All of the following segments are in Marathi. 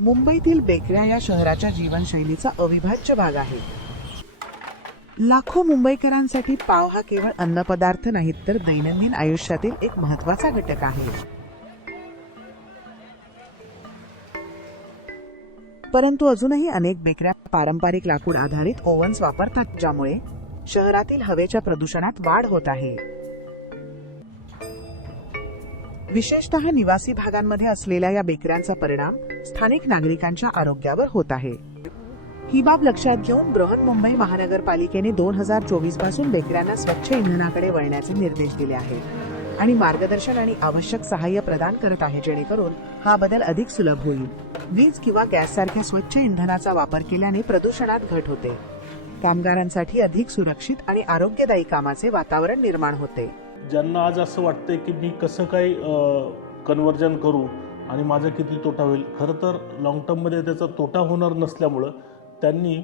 मुंबईतील बेकऱ्या या शहराच्या जीवनशैलीचा अविभाज्य भाग आहे. लाखो मुंबईकरांसाठी पाव हा केवळ अन्नपदार्थ नाही तर दैनंदिन आयुष्यातील एक महत्त्वाचा घटक आहे. परंतु अजूनही अनेक बेकऱ्या पारंपरिक लाकूड आधारित ओव्हन्स वापरतात, ज्यामुळे शहरातील हवेच्या प्रदूषणात वाढ होत आहे. विशेषतः निवासी भागांमध्ये असलेल्या या बेकऱ्यांचा परिणाम स्थानिक नागरिकांच्या आरोग्यावर होत आहे. ही बाब लक्षात घेऊन बृहन्मुंबई महानगरपालिकेने 2024 पासून बेकऱ्यांना स्वच्छ इंधनाकडे वळण्याचे निर्देश दिले आहेत आणि मार्गदर्शन आणि आवश्यक सहाय्य प्रदान करत आहे, जेणेकरून हा बदल अधिक सुलभ होईल. वीज किंवा गॅस सारख्या स्वच्छ इंधनाचा वापर केल्याने प्रदूषणात घट होते, कामगारांसाठी अधिक सुरक्षित आणि आरोग्यदायी कामाचे वातावरण निर्माण होते. ज्यांना आज असं वाटतंय की मी कसं काय कन्व्हर्जन करू आणि माझा किती तोटा होईल, खरं तर लॉंग टर्ममध्ये त्याचा तोटा होणार नसल्यामुळं त्यांनी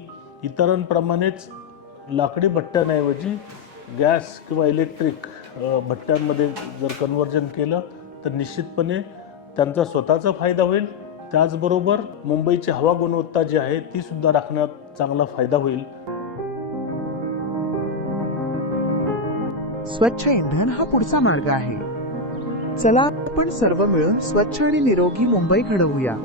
इतरांप्रमाणेच लाकडी भट्ट्यांऐवजी गॅस किंवा इलेक्ट्रिक भट्ट्यांमध्ये जर कन्व्हर्जन केलं तर निश्चितपणे त्यांचा स्वतःचा फायदा होईल. त्याचबरोबर मुंबईची हवा गुणवत्ता जी आहे ती सुद्धा राखण्यात चांगला फायदा होईल. स्वच्छ इंधन हा पुढचा मार्ग आहे. चला आपण सर्व मिळून स्वच्छ आणि निरोगी मुंबई घडवूया.